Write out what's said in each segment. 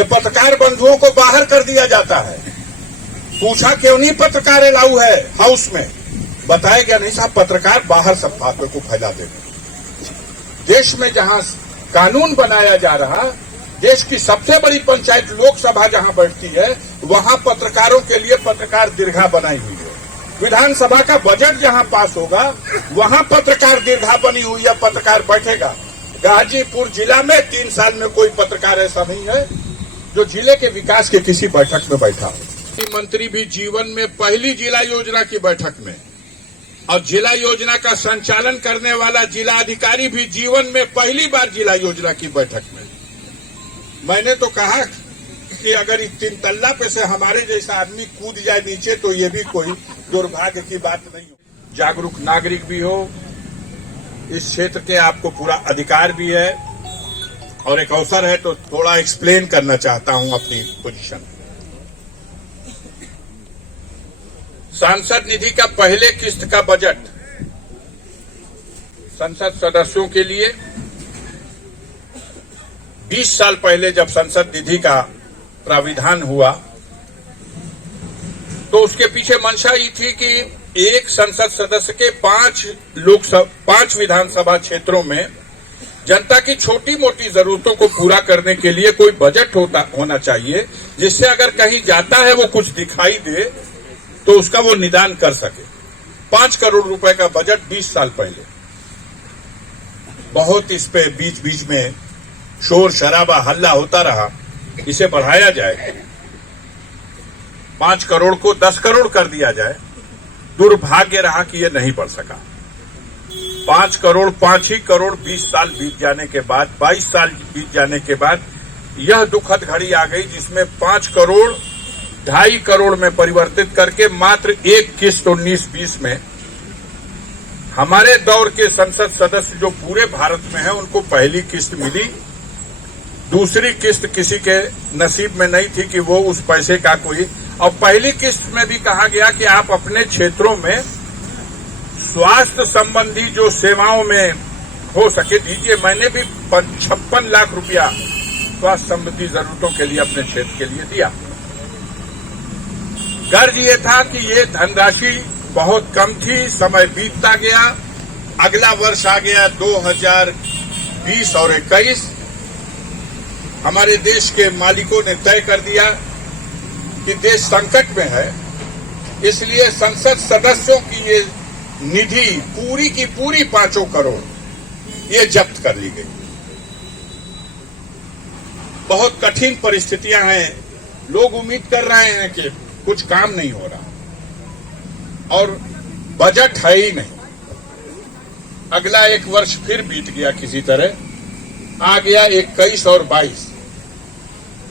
कि पत्रकार बंधुओं को बाहर कर दिया जाता है। पूछा क्यों नहीं पत्रकार अलाउ है हाउस में, बताया गया नहीं साहब पत्रकार बाहर सब बातों को फैला देते। देश में जहां कानून बनाया जा रहा, देश की सबसे बड़ी पंचायत लोकसभा जहां बैठती है, वहां पत्रकारों के लिए पत्रकार दीर्घा बनाई हुई है। विधानसभा का बजट जहां पास होगा, वहां पत्रकार दीर्घा बनी हुई है, पत्रकार बैठेगा। गाजीपुर जिला में 3 साल में कोई पत्रकार ऐसा नहीं है जो जिले के विकास के किसी बैठक में बैठा हो। मंत्री भी जीवन में पहली जिला योजना की बैठक में, और जिला योजना का संचालन करने वाला जिला अधिकारी भी जीवन में पहली बार जिला योजना की बैठक में। मैंने तो कहा कि अगर इस 3 तल्ला पे से हमारे जैसा आदमी कूद जाए नीचे तो ये भी कोई दुर्भाग्य की बात नहीं हो। जागरूक नागरिक भी हो, इस क्षेत्र के आपको पूरा अधिकार भी है, और एक अवसर है तो थोड़ा एक्सप्लेन करना चाहता हूं अपनी पोजीशन। सांसद निधि का पहले किस्त का बजट संसद सदस्यों के लिए 20 साल पहले जब संसद निधि का प्राविधान हुआ तो उसके पीछे मंशा ये थी कि एक संसद सदस्य के 5 विधानसभा क्षेत्रों में जनता की छोटी मोटी जरूरतों को पूरा करने के लिए कोई बजट होना चाहिए, जिससे अगर कहीं जाता है वो कुछ दिखाई दे तो उसका वो निदान कर सके। 5 करोड़ रुपए का बजट 20 साल पहले। बहुत इस पे बीच बीच में शोर शराबा हल्ला होता रहा, इसे बढ़ाया जाए, 5 करोड़ को 10 करोड़ कर दिया जाए। दुर्भाग्य रहा कि यह नहीं बढ़ सका। 5 करोड़ 5 ही करोड़ 20 साल बीत जाने के बाद, 22 साल बीत जाने के बाद यह दुखद घड़ी आ गई जिसमें 5 करोड़ 2.5 करोड़ में परिवर्तित करके मात्र एक किस्त 19-20 में हमारे दौर के संसद सदस्य जो पूरे भारत में हैं उनको पहली किस्त मिली। दूसरी किस्त किसी के नसीब में नहीं थी कि वो उस पैसे का कोई, और पहली किस्त में भी कहा गया कि आप अपने क्षेत्रों में स्वास्थ्य संबंधी जो सेवाओं में हो सके दीजिए। मैंने भी 56 लाख रुपया स्वास्थ्य संबंधी जरूरतों के लिए अपने क्षेत्र के लिए दिया। गर्ज ये था कि ये धनराशि बहुत कम थी, समय बीतता गया, अगला वर्ष आ गया 2020 और 21। हमारे देश के मालिकों ने तय कर दिया कि देश संकट में है, इसलिए संसद सदस्यों की ये निधि पूरी की पूरी 5 करोड़ ये जब्त कर ली गई। बहुत कठिन परिस्थितियां हैं, लोग उम्मीद कर रहे हैं कि कुछ काम नहीं हो रहा और बजट है ही नहीं। अगला एक वर्ष फिर बीत गया किसी तरह, आ गया 21 और 22।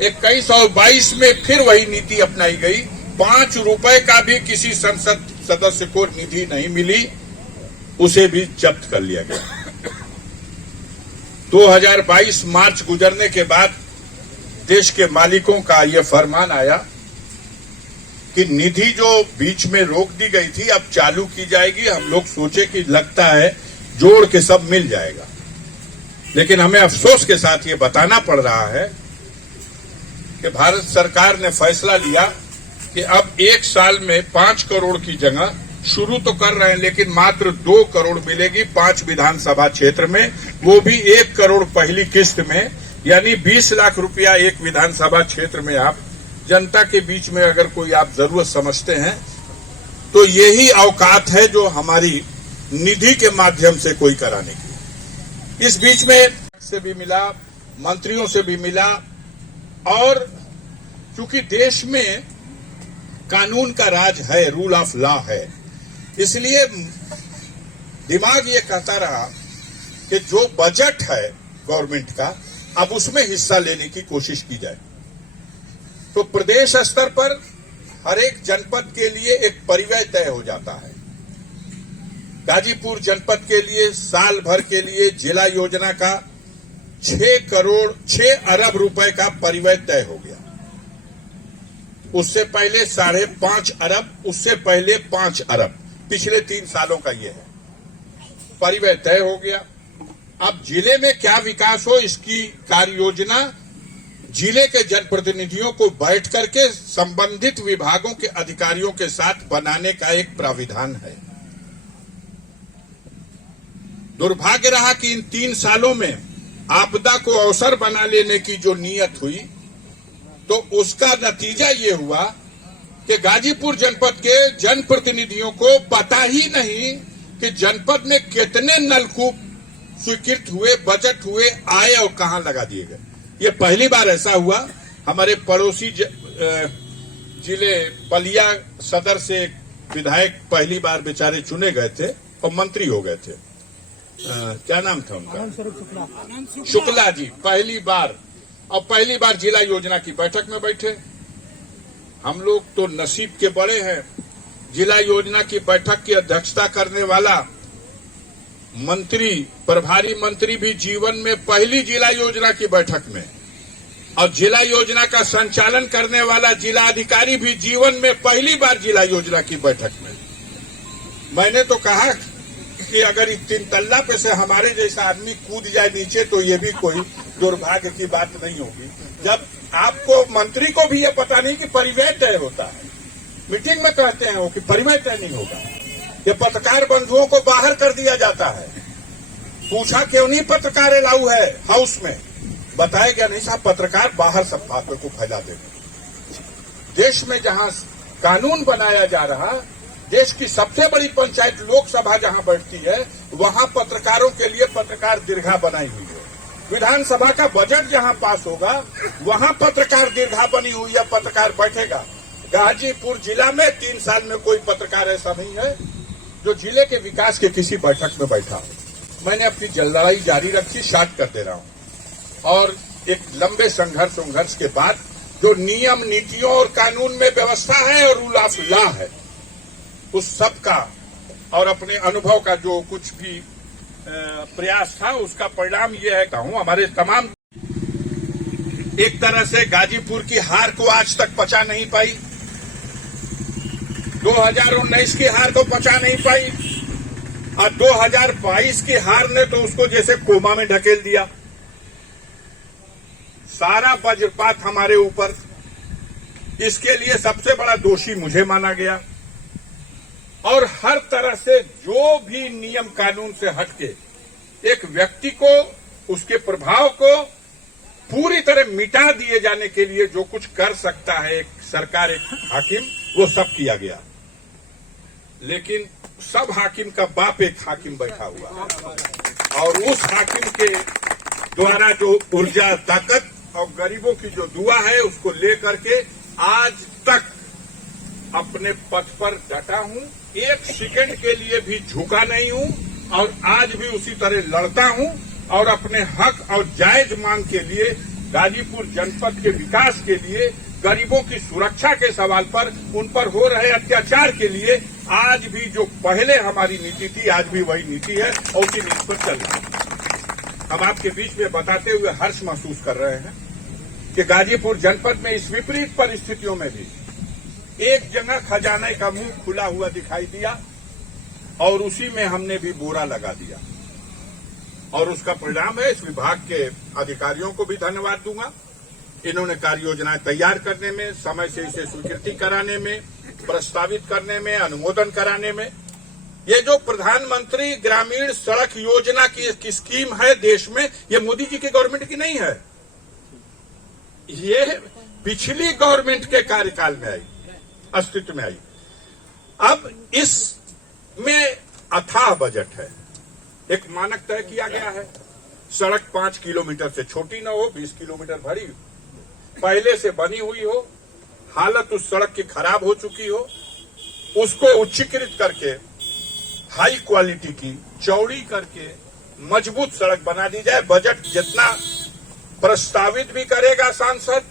21 और 22 में फिर वही नीति अपनाई गई। 5 रुपए का भी किसी संसद सदस्य को निधि नहीं मिली, उसे भी जब्त कर लिया गया। 2022 मार्च गुजरने के बाद देश के मालिकों का यह फरमान आया कि निधि जो बीच में रोक दी गई थी अब चालू की जाएगी। हम लोग सोचे कि लगता है जोड़ के सब मिल जाएगा, लेकिन हमें अफसोस के साथ ये बताना पड़ रहा है कि भारत सरकार ने फैसला लिया कि अब 1 साल में 5 करोड़ की जगह, शुरू तो कर रहे हैं लेकिन मात्र 2 करोड़ मिलेगी 5 विधानसभा क्षेत्र में, वो भी 1 करोड़ पहली किस्त में, यानी 20 लाख रुपया एक विधानसभा क्षेत्र में। आप जनता के बीच में अगर कोई आप जरूरत समझते हैं तो यही औकात है जो हमारी निधि के माध्यम से कोई कराने की। इस बीच में से भी मिला, मंत्रियों से भी मिला, और चूंकि देश में कानून का राज है, रूल ऑफ लॉ है, इसलिए दिमाग ये कहता रहा कि जो बजट है गवर्नमेंट का अब उसमें हिस्सा लेने की कोशिश की जाए। तो प्रदेश स्तर पर हर एक जनपद के लिए एक परिव्यय तय हो जाता है। गाजीपुर जनपद के लिए साल भर के लिए जिला योजना का 6 अरब रुपए का परिव्यय तय हो गया। उससे पहले 5.5 अरब, उससे पहले 5 अरब, पिछले 3 सालों का ये है, परिव्यय तय हो गया। अब जिले में क्या विकास हो इसकी कार्य योजना जिले के जनप्रतिनिधियों को बैठ करके संबंधित विभागों के अधिकारियों के साथ बनाने का एक प्राविधान है। दुर्भाग्य रहा कि इन 3 सालों में आपदा को अवसर बना लेने की जो नीयत हुई, तो उसका नतीजा ये हुआ कि गाजीपुर जनपद के जनप्रतिनिधियों को पता ही नहीं कि जनपद में कितने नलकूप स्वीकृत हुए, बजट हुए, आए और कहां लगा दिए गए। ये पहली बार ऐसा हुआ। हमारे पड़ोसी जिले बलिया सदर से विधायक पहली बार बेचारे चुने गए थे और मंत्री हो गए थे। क्या नाम था उनका? शुक्ला जी पहली बार, और पहली बार जिला योजना की बैठक में बैठे। हम लोग तो नसीब के बड़े हैं, जिला योजना की बैठक की अध्यक्षता करने वाला मंत्री, प्रभारी मंत्री भी जीवन में पहली जिला योजना की बैठक में, और जिला योजना का संचालन करने वाला जिला अधिकारी भी जीवन में पहली बार जिला योजना की बैठक में। मैंने तो कहा कि अगर इस 3 तल्ला पे से हमारे जैसा आदमी कूद जाए नीचे तो ये भी कोई दुर्भाग्य की बात नहीं होगी, जब आपको मंत्री को भी ये पता नहीं कि परिव्यय तय होता है। मीटिंग में कहते हैं वो कि परिव्यय तय नहीं होगा। ये पत्रकार बंधुओं को बाहर कर दिया जाता है। पूछा क्यों नहीं पत्रकार अलाउ है हाउस में, बताया गया नहीं साहब पत्रकार बाहर सब बातों को फैला देते। देश में जहां कानून बनाया जा रहा, देश की सबसे बड़ी पंचायत लोकसभा जहां बैठती है, वहां पत्रकारों के लिए पत्रकार दीर्घा बनाई हुई है। विधानसभा का बजट जहां पास होगा, वहां पत्रकार दीर्घा बनी हुई है, पत्रकार बैठेगा। गाजीपुर जिला में 3 साल में कोई पत्रकार ऐसा नहीं है जो जिले के विकास के किसी बैठक में बैठा हो। मैंने अपनी लड़ाई जारी रखी, शार्ट कर दे रहा हूं। और एक लंबे संघर्ष के बाद जो नियम, नीतियों और कानून में व्यवस्था है और रूल ऑफ लॉ है, उस सब का और अपने अनुभव का जो कुछ भी प्रयास था, उसका परिणाम ये है कहूं हमारे तमाम एक तरह से गाजीपुर की हार को आज तक पचा नहीं पाई, 2019 की हार को पचा नहीं पाई, और 2022 की हार ने तो उसको जैसे कोमा में ढकेल दिया। सारा वज्रपात हमारे ऊपर, इसके लिए सबसे बड़ा दोषी मुझे माना गया। और हर तरह से जो भी नियम कानून से हटके एक व्यक्ति को, उसके प्रभाव को पूरी तरह मिटा दिए जाने के लिए जो कुछ कर सकता है एक सरकार, एक हाकिम, वो सब किया गया। लेकिन सब हाकिम का बाप एक हाकिम बैठा हुआ, और उस हाकिम के द्वारा जो ऊर्जा, ताकत और गरीबों की जो दुआ है, उसको लेकर के आज तक अपने पथ पर डटा हूं, एक सेकंड के लिए भी झुका नहीं हूं, और आज भी उसी तरह लड़ता हूं। और अपने हक और जायज मांग के लिए, गाजीपुर जनपद के विकास के लिए, गरीबों की सुरक्षा के सवाल पर, उन पर हो रहे अत्याचार के लिए आज भी जो पहले हमारी नीति थी, आज भी वही नीति है और उसी नीति पर चल रही है। हम आपके बीच में बताते हुए हर्ष महसूस कर रहे हैं कि गाजीपुर जनपद में इस विपरीत परिस्थितियों में भी एक जगह खजाने का मुंह खुला हुआ दिखाई दिया, और उसी में हमने भी बोरा लगा दिया। और उसका परिणाम है, इस विभाग के अधिकारियों को भी धन्यवाद दूंगा। इन्होंने कार्य योजनाएं तैयार करने में, समय से इसे स्वीकृति कराने में, प्रस्तावित करने में, अनुमोदन कराने में। ये जो प्रधानमंत्री ग्रामीण सड़क योजना की स्कीम है देश में, ये मोदी जी की गवर्नमेंट की नहीं है, ये पिछली गवर्नमेंट के कार्यकाल में आई, अस्तित्व में आई। अब इसमें अथाह बजट है, एक मानक तय किया गया है, सड़क 5 किलोमीटर से छोटी न हो, 20 किलोमीटर भरी पहले से बनी हुई हो, हालत उस सड़क की खराब हो चुकी हो, उसको उच्चीकृत करके हाई क्वालिटी की, चौड़ी करके मजबूत सड़क बना दी जाए। बजट जितना प्रस्तावित भी करेगा सांसद,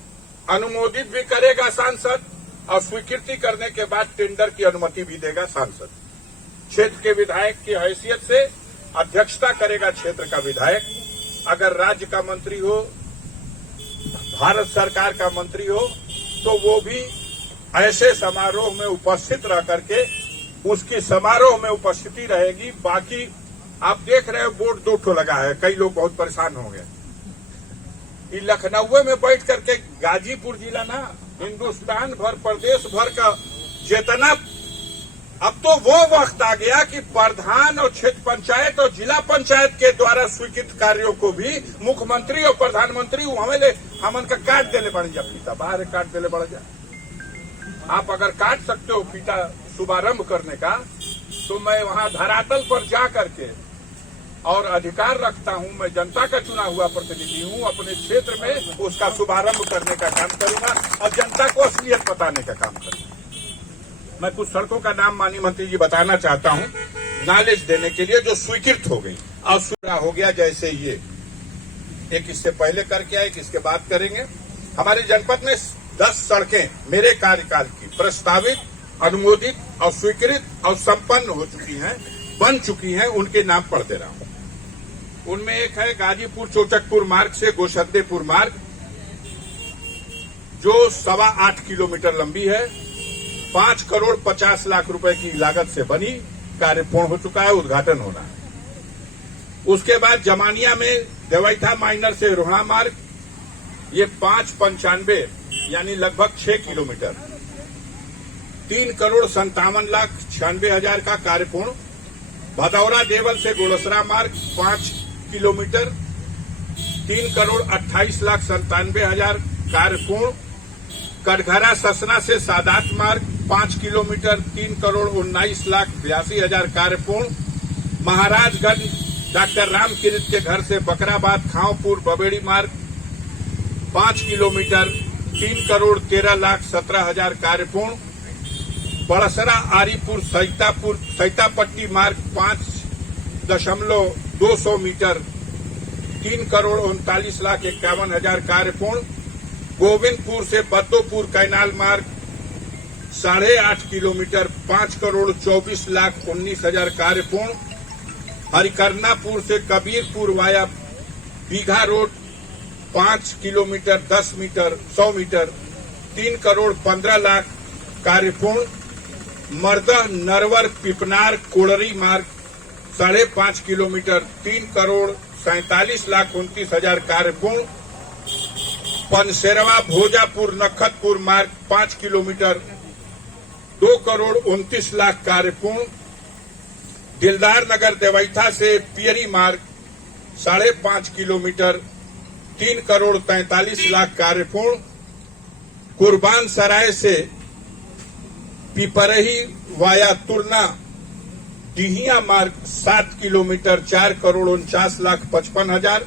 अनुमोदित भी करेगा सांसद, और स्वीकृति करने के बाद टेंडर की अनुमति भी देगा सांसद। क्षेत्र के विधायक की हैसियत से अध्यक्षता करेगा क्षेत्र का विधायक। अगर राज्य का मंत्री हो, भारत सरकार का मंत्री हो, तो वो भी ऐसे समारोह में उपस्थित रह करके, उसकी समारोह में उपस्थिति रहेगी। बाकी आप देख रहे हो बोर्ड 2 ठो लगा है, कई लोग बहुत परेशान हो गए। ये लखनऊ में बैठ करके गाजीपुर जिला ना, हिंदुस्तान भर, प्रदेश भर का जितना, अब तो वो वक्त आ गया कि प्रधान और क्षेत्र पंचायत और जिला पंचायत के द्वारा स्वीकृत कार्यों को भी मुख्यमंत्री और प्रधानमंत्री हमन का काट देले पड़ जा, फीता बाहर काट देले पड़ जा। आप अगर काट सकते हो फीता शुभारंभ करने का, तो मैं वहां धरातल पर जा करके और अधिकार रखता हूं, मैं जनता का चुना हुआ प्रतिनिधि हूं, अपने क्षेत्र में उसका शुभारंभ करने का काम करूंगा और जनता को असलियत बताने का काम करूंगा। मैं कुछ सड़कों का नाम माननीय मंत्री जी बताना चाहता हूं, नॉलेज देने के लिए, जो स्वीकृत हो गई और शुरू हो गया। जैसे ये एक इससे पहले करके आए, एक इसके बाद करेंगे। हमारे जनपद में 10 सड़कें मेरे कार्यकाल की प्रस्तावित, अनुमोदित और स्वीकृत और संपन्न हो चुकी हैं, बन चुकी हैं, उनके नाम पढ़ दे रहा हूं। उनमें एक है गाजीपुर चौचकपुर मार्ग से गोसद्देपुर मार्ग, जो 8.25 किलोमीटर लंबी है, 5 करोड़ 50 लाख रुपए की लागत से बनी, कार्य पूर्ण हो चुका है, उद्घाटन होना है। उसके बाद जमानिया में देवैथा माइनर से रोहड़ा मार्ग, ये 595 यानी लगभग 6 किलोमीटर, 3 करोड़ 57 लाख 96 हजार का कार्य पूर्ण। भदौरा देवल से गोलसरा मार्ग 5 किलोमीटर, 3 करोड़ 28 लाख 97 हजार कार्य पूर्ण। कटघरा ससना से सादात मार्ग 5 किलोमीटर, 3 करोड़ 19 लाख 82 हजार कार्य पूर्ण। महाराजगंज डॉक्टर रामकिरित के घर से बकराबाद खांवपुर बबेड़ी मार्ग 5 किलोमीटर, 3 करोड़ 13 लाख 17 हजार कार्य पूर्ण। बड़सरा आरीपुर सैतापट्टी मार्ग 5.200 मीटर, 3 करोड़ 39 लाख 51 हजार कार्य पूर्ण। गोविंदपुर से बद्दोपुर कैनाल मार्ग 8.5 किलोमीटर, 5 करोड़ 24 लाख 19 हजार कार्य पूर्ण। हरिकरनापुर से Kabirpur via Bigha road 5 kilometre 10 metre 100 metre, 3 crore 15 lakh कार्य पूर्ण। मर्दह नरवर पिपनार कोड़री मार्ग 5.5 किलोमीटर, 3 करोड़ 47 लाख 29 हजार कार्य पूर्ण। पनसेरवा भोजापुर नखतपुर मार्ग 5 किलोमीटर, 2 करोड़ 29 लाख कार्य पूर्ण। दिलदार नगर देवैथा से पियरी मार्ग 5.5 किलोमीटर, 3 करोड़ 43 लाख कार्य पूर्ण। कुर्बान सराय से पिपरही वाया तुलना डिहिया मार्ग 7 किलोमीटर, 4 करोड़ 49 लाख 55 हजार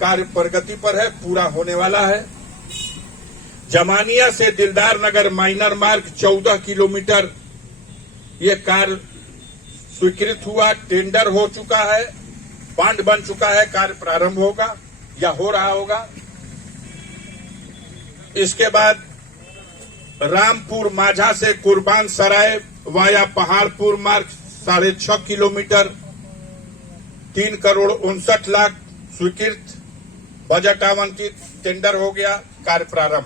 कार्य प्रगति पर है, पूरा होने वाला है। जमानिया से दिलदार नगर माइनर मार्ग 14 किलोमीटर, ये कार्य स्वीकृत हुआ, टेंडर हो चुका है, बांड बन चुका है, कार्य प्रारंभ होगा या हो रहा होगा। इसके बाद रामपुर माझा से कुर्बान सराय वाया पहाड़पुर मार्ग 6.5 किलोमीटर, 3 करोड़ 59 लाख स्वीकृत, बजट आवंटित, टेंडर हो गया, कार्य प्रारंभ।